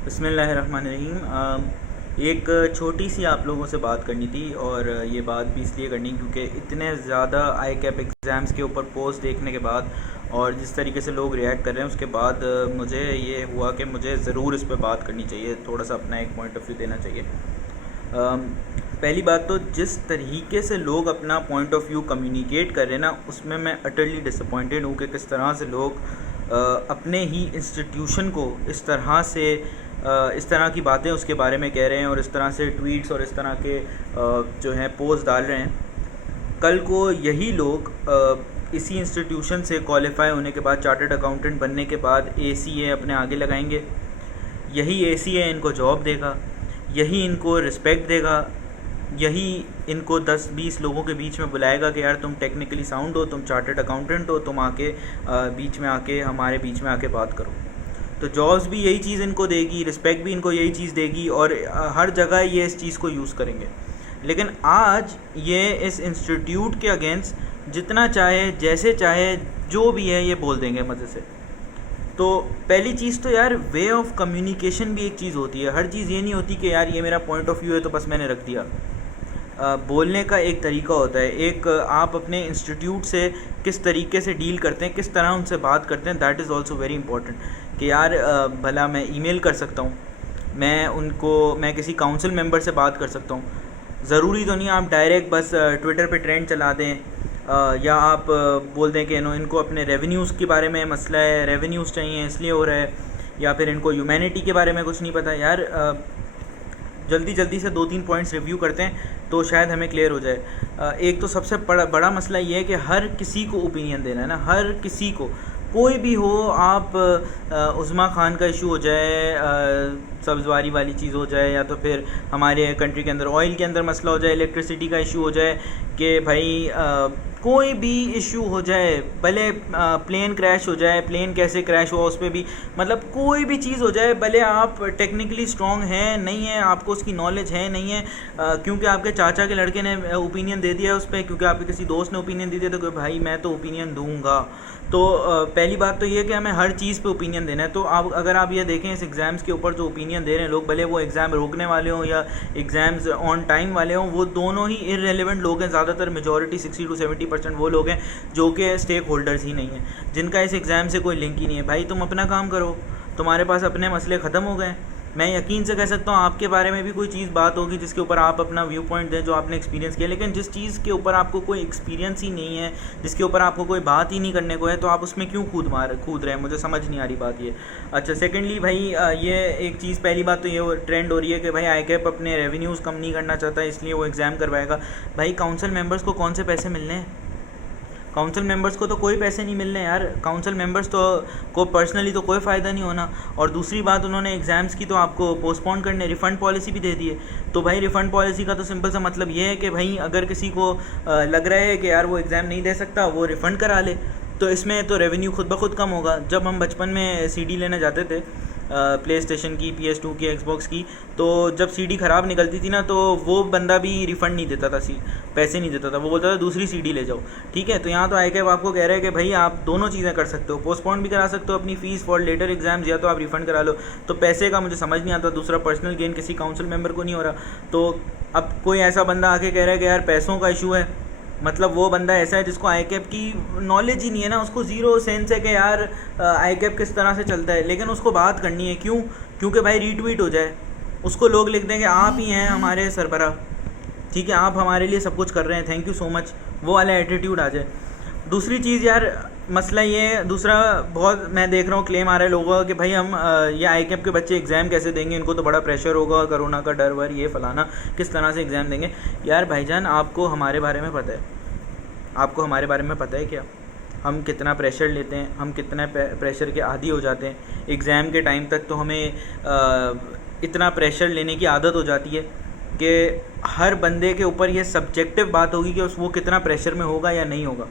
बिस्मिल्लाहिर्रहमानिर्रहीम। एक छोटी सी आप लोगों से बात करनी थी, और ये बात भी इसलिए करनी क्योंकि इतने ज़्यादा आई कैप एग्ज़ाम्स के ऊपर पोस्ट देखने के बाद और जिस तरीके से लोग रिएक्ट कर रहे हैं उसके बाद मुझे ये हुआ कि मुझे ज़रूर इस पर बात करनी चाहिए, थोड़ा सा अपना एक पॉइंट ऑफ व्यू देना चाहिए। पहली बात तो जिस तरीके से लोग अपना पॉइंट ऑफ व्यू कम्युनिकेट कर रहे हैं ना, उसमें मैं अटरली डिसअपॉइंटेड हूँ कि किस तरह से लोग अपने ही इंस्टीट्यूशन को इस तरह से इस तरह की बातें उसके बारे में कह रहे हैं और इस तरह से ट्वीट्स और इस तरह के जो हैं पोस्ट डाल रहे हैं। कल को यही लोग इसी इंस्टीट्यूशन से क्वालिफाई होने के बाद, चार्टर्ड अकाउंटेंट बनने के बाद ACA अपने आगे लगाएंगे। यही ACA इनको जॉब देगा, यही इनको रिस्पेक्ट देगा, यही इनको 10-20 लोगों के बीच में बुलाएगा कि यार तुम टेक्निकली साउंड हो, तुम चार्टर्ड अकाउंटेंट हो, तुम आके बीच में आके हमारे बीच में आके बात करो। तो जॉब्स भी यही चीज़ इनको देगी, रिस्पेक्ट भी इनको यही चीज़ देगी, और हर जगह ये इस चीज़ को यूज़ करेंगे। लेकिन आज ये इस इंस्टीट्यूट के अगेंस्ट जितना चाहे, जैसे चाहे, जो भी है ये बोल देंगे मज़े से। तो पहली चीज़ तो यार वे ऑफ कम्युनिकेशन भी एक चीज़ होती है। हर चीज़ ये नहीं होती कि यार ये मेरा पॉइंट ऑफ व्यू है तो बस मैंने रख दिया। बोलने का एक तरीका होता है, एक आप अपने इंस्टीट्यूट से किस तरीके से डील करते हैं, किस तरह उनसे बात करते हैं, that is also very important. कि यार भला मैं ईमेल कर सकता हूँ, मैं किसी काउंसिल मेंबर से बात कर सकता हूँ। ज़रूरी तो नहीं आप डायरेक्ट बस ट्विटर पे ट्रेंड चला दें, या आप बोल दें कि इनको अपने रेवेन्यूज़ के बारे में मसला है, रेवेन्यूज़ चाहिए इसलिए हो रहा है, या फिर इनको ह्यूमैनिटी के बारे में कुछ नहीं पता। यार जल्दी से 2-3 पॉइंट्स रिव्यू करते हैं तो शायद हमें क्लियर हो जाए। एक तो सबसे बड़ा मसला ये है कि हर किसी को ओपिनियन देना है ना, हर किसी को, कोई भी हो। आप उस्मा खान का इशू हो जाए, सब्ज़वारी वाली चीज़ हो जाए, या तो फिर हमारे कंट्री के अंदर ऑयल के अंदर मसला हो जाए, इलेक्ट्रिसिटी का इशू हो जाए, कि भाई कोई भी इशू हो जाए, भले प्लेन क्रैश हो जाए, प्लेन कैसे क्रैश हुआ उस पर भी, मतलब कोई भी चीज़ हो जाए, भले आप टेक्निकली स्ट्रॉन्ग हैं नहीं है, आपको उसकी नॉलेज है नहीं है, क्योंकि आपके चाचा के लड़के ने ओपिनियन दे दिया उस पर, क्योंकि आपके किसी दोस्त ने ओपिनियन दे दिया, तो भाई मैं तो ओपिनियन दूंगा। तो पहली बात तो ये कि हमें हर चीज़ पे ओपिनियन देना है। तो आप अगर आप ये देखें इस एग्ज़ाम्स के ऊपर जो ओपिनियन दे रहे हैं लोग, भले वो एग्ज़ाम रोकने वाले हों या एग्ज़ाम्स ऑन टाइम वाले हों, वो दोनों ही इररेलेवेंट लोग हैं। ज़्यादातर मेजॉरिटी 60 से 70% वो लोग हैं जो कि स्टेक होल्डर्स ही नहीं हैं, जिनका इस एग्ज़ाम से कोई लिंक ही नहीं है। भाई तुम अपना काम करो, तुम्हारे पास अपने मसले ख़त्म हो गए। मैं यकीन से कह सकता हूँ आपके बारे में भी कोई चीज़ बात होगी जिसके ऊपर आप अपना व्यू पॉइंट दें, जो आपने एक्सपीरियंस किया। लेकिन जिस चीज़ के ऊपर आपको कोई एक्सपीरियंस ही नहीं है, जिसके ऊपर आपको कोई बात ही नहीं करने को है, तो आप उसमें क्यों कूद रहे हैं, मुझे समझ नहीं आ रही बात ये। अच्छा, सेकेंडली भाई ये एक चीज़, पहली बात तो ये ट्रेंड हो रही है कि भाई आई कैप अपने रेवेन्यूज़ कम नहीं करना चाहता, इसलिए वो एग्ज़ाम करवाएगा। भाई काउंसिल मेम्बर्स को कौन से पैसे मिलने हैं? काउंसिल मेंबर्स को तो कोई पैसे नहीं मिलने यार। काउंसिल मेंबर्स तो को पर्सनली तो कोई फ़ायदा नहीं होना। और दूसरी बात, उन्होंने एग्ज़ाम्स की तो आपको पोस्टपोन करने रिफ़ंड पॉलिसी भी दे दी है। तो भाई रिफ़ंड पॉलिसी का तो सिंपल सा मतलब ये है कि भाई अगर किसी को लग रहा है कि यार वो एग्ज़ाम नहीं दे सकता, वो रिफ़ंड करा ले। तो इसमें तो रेवेन्यू खुद ब खुद कम होगा। जब हम बचपन में CD लेने जाते थे, प्ले स्टेशन की, PS2 की, Xbox की, तो जब CD ख़राब निकलती थी ना, तो वो बंदा भी रिफ़ंड नहीं देता था, पैसे नहीं देता था, वो बोलता था दूसरी CD ले जाओ। ठीक है, तो यहाँ तो आई कैप आपको कह रहा है कि भाई आप दोनों चीज़ें कर सकते हो, पोस्टपोन भी करा सकते हो अपनी फ़ीस फॉर लेटर एग्ज़ाम्स, या तो आप रिफ़ंड करा लो। तो पैसे का मुझे समझ नहीं आता। दूसरा, पर्सनल गेन किसी काउंसिल मेम्बर को नहीं हो रहा। तो अब कोई ऐसा बंदा आके कह रहा है कि यार पैसों का इशू है, मतलब वो बंदा ऐसा है जिसको आई कैप की नॉलेज ही नहीं है ना, उसको ज़ीरो सेंस है कि यार आई कैप किस तरह से चलता है, लेकिन उसको बात करनी है। क्यों? क्योंकि भाई रीट्वीट हो जाए, उसको लोग लिख देंगे आप ही हैं हमारे सरबराह, ठीक है, आप हमारे लिए सब कुछ कर रहे हैं, थैंक यू सो मच, वो वाला एटीट्यूड आ जाए। दूसरी चीज़ यार, मसला ये है, दूसरा बहुत मैं देख रहा हूँ क्लेम आ रहा है लोगों का कि भाई हम ये आई कैप के बच्चे एग्ज़ाम कैसे देंगे, इनको तो बड़ा प्रेशर होगा, कोरोना का डर वर, ये फलाना, किस तरह से एग्ज़ाम देंगे। यार भाईजान, आपको हमारे बारे में पता है, आपको हमारे बारे में पता है क्या? हम कितना प्रेशर लेते हैं, हम कितना प्रेशर के आदी हो जाते हैं। एग्ज़ाम के टाइम तक तो हमें इतना प्रेशर लेने की आदत हो जाती है कि हर बंदे के ऊपर ये सब्जेक्टिव बात होगी कि वो कितना प्रेशर में होगा या नहीं होगा।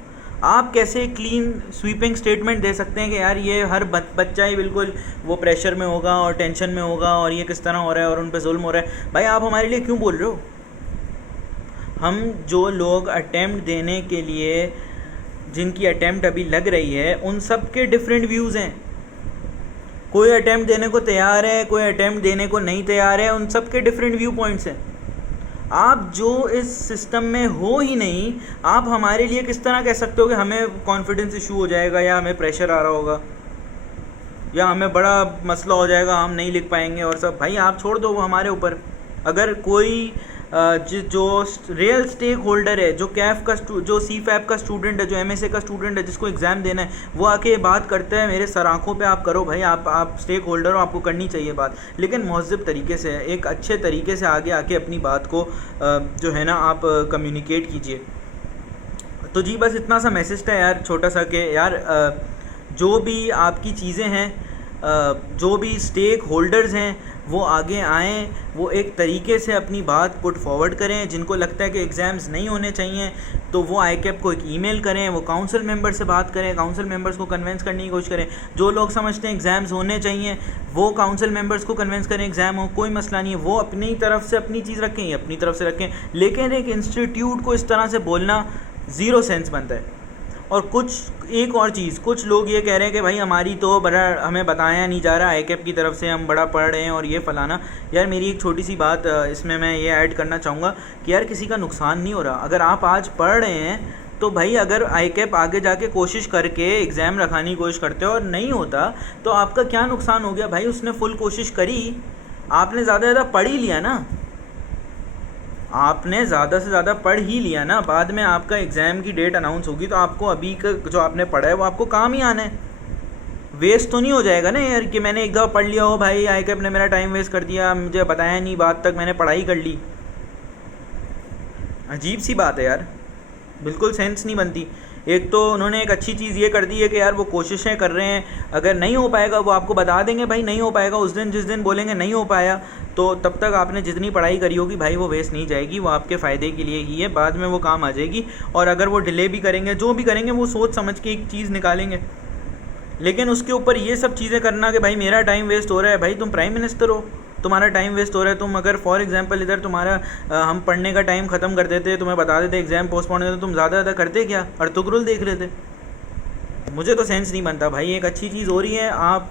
आप कैसे क्लीन स्वीपिंग स्टेटमेंट दे सकते हैं कि यार ये हर बच्चा ही बिल्कुल वो प्रेशर में होगा और टेंशन में होगा और ये किस तरह हो रहा है और उन पर जुल्म हो रहा है? भाई आप हमारे लिए क्यों बोल रहे हो? हम जो लोग अटैम्प्ट देने के लिए, जिनकी अटैम्प्ट अभी लग रही है, उन सब के डिफरेंट व्यूज़ हैं। कोई अटैम्प्ट देने को तैयार है, कोई अटैम्प्ट देने को नहीं तैयार है, उन सब के डिफरेंट व्यू पॉइंट्स हैं। आप जो इस सिस्टम में हो ही नहीं, आप हमारे लिए किस तरह कह सकते हो कि हमें कॉन्फिडेंस इशू हो जाएगा, या हमें प्रेशर आ रहा होगा, या हमें बड़ा मसला हो जाएगा, हम नहीं लिख पाएंगे और सब। भाई आप छोड़ दो वो हमारे ऊपर। अगर कोई जो रियल स्टेक होल्डर है, जो कैफ का जो सी फैप का स्टूडेंट है, जो एमएसए का स्टूडेंट है, जिसको एग्ज़ाम देना है, वो आके बात करता है मेरे सर आँखों पे, आप करो भाई, आप स्टेक होल्डर हो, आपको करनी चाहिए बात, लेकिन महज़ब तरीके से, एक अच्छे तरीके से आगे आके अपनी बात को जो है ना आप कम्युनिकेट कीजिए। तो जी बस इतना सा मैसेज था यार, छोटा सा, कि यार जो भी आपकी चीज़ें हैं, जो भी स्टेक होल्डर्स हैं, वो आगे आएँ, वो एक तरीके से अपनी बात पुट फॉरवर्ड करें। जिनको लगता है कि एग्ज़ाम्स नहीं होने चाहिए तो वो आईकैप को एक ईमेल करें, वो काउंसिल मेंबर से बात करें, काउंसिल मेंबर्स को कन्विंस करने की कोशिश करें। जो लोग समझते हैं एग्ज़ाम्स होने चाहिए वो काउंसिल मेंबर्स को कन्विंस करें, एग्ज़ाम हो कोई मसला नहीं है, वो अपनी तरफ से अपनी चीज़ रखें, अपनी तरफ से रखें। लेकिन एक इंस्टीट्यूट को इस तरह से बोलना ज़ीरो सेंस बनता है। और एक और चीज़, कुछ लोग ये कह रहे हैं कि भाई हमारी तो बड़ा हमें बताया नहीं जा रहा आईकैप की तरफ से, हम बड़ा पढ़ रहे हैं और ये फ़लाना। यार मेरी एक छोटी सी बात इसमें मैं ये ऐड करना चाहूँगा कि यार किसी का नुकसान नहीं हो रहा। अगर आप आज पढ़ रहे हैं तो भाई अगर आईकैप आगे जाके कोशिश करके एग्ज़ाम रखाने की कोशिश करते हो और नहीं होता तो आपका क्या नुकसान हो गया भाई? उसने फुल कोशिश करी, आपने ज़्यादा से ज़्यादा पढ़ ही लिया ना, आपने ज़्यादा से ज़्यादा पढ़ ही लिया ना। बाद में आपका एग्ज़ाम की डेट अनाउंस होगी तो आपको अभी का जो आपने पढ़ा है वो आपको काम ही आना है, वेस्ट तो नहीं हो जाएगा ना यार कि मैंने एक दफ़ा पढ़ लिया हो, भाई आईकैप ने मेरा टाइम वेस्ट कर दिया, मुझे बताया नहीं, बाद तक मैंने पढ़ाई कर ली। अजीब सी बात है यार, बिल्कुल सेंस नहीं बनती। एक तो उन्होंने एक अच्छी चीज़ ये कर दी है कि यार वो कोशिशें कर रहे हैं, अगर नहीं हो पाएगा वो आपको बता देंगे भाई नहीं हो पाएगा। उस दिन जिस दिन बोलेंगे नहीं हो पाया तो तब तक आपने जितनी पढ़ाई करी होगी भाई वो वेस्ट नहीं जाएगी, वो आपके फ़ायदे के लिए ही है, बाद में वो काम आ जाएगी। और अगर वो डिले भी करेंगे, जो भी करेंगे, वो सोच समझ के एक चीज़ निकालेंगे। लेकिन उसके ऊपर ये सब चीज़ें करना कि भाई मेरा टाइम वेस्ट हो रहा है, भाई तुम प्राइम मिनिस्टर हो, तुम्हारा टाइम वेस्ट हो रहा है। तुम अगर फॉर एग्जांपल इधर तुम्हारा हम पढ़ने का टाइम ख़त्म कर देते, तुम्हें बता देते एग्ज़ाम पोस्टपोन होते, तो तुम ज़्यादा ज़्यादा करते क्या और तुगरुल देख लेते? मुझे तो सेंस नहीं बनता भाई। एक अच्छी चीज़ हो रही है, आप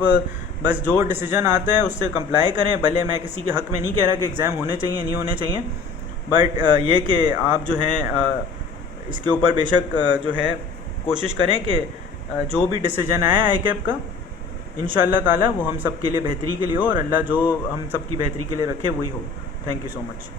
बस जो डिसीजन आता है उससे कंप्लाई करें। भले मैं किसी के हक़ में नहीं कह रहा कि एग्ज़ाम होने चाहिए नहीं होने चाहिए, बट ये कि आप जो हैं इसके ऊपर बेशक जो है कोशिश करें कि जो भी डिसीजन आया आईकैप का, इंशाअल्लाह ताला वो हम सब के लिए बेहतरी के लिए हो, और अल्लाह जो हम सब की बेहतरी के लिए रखे वही हो। Thank you so much.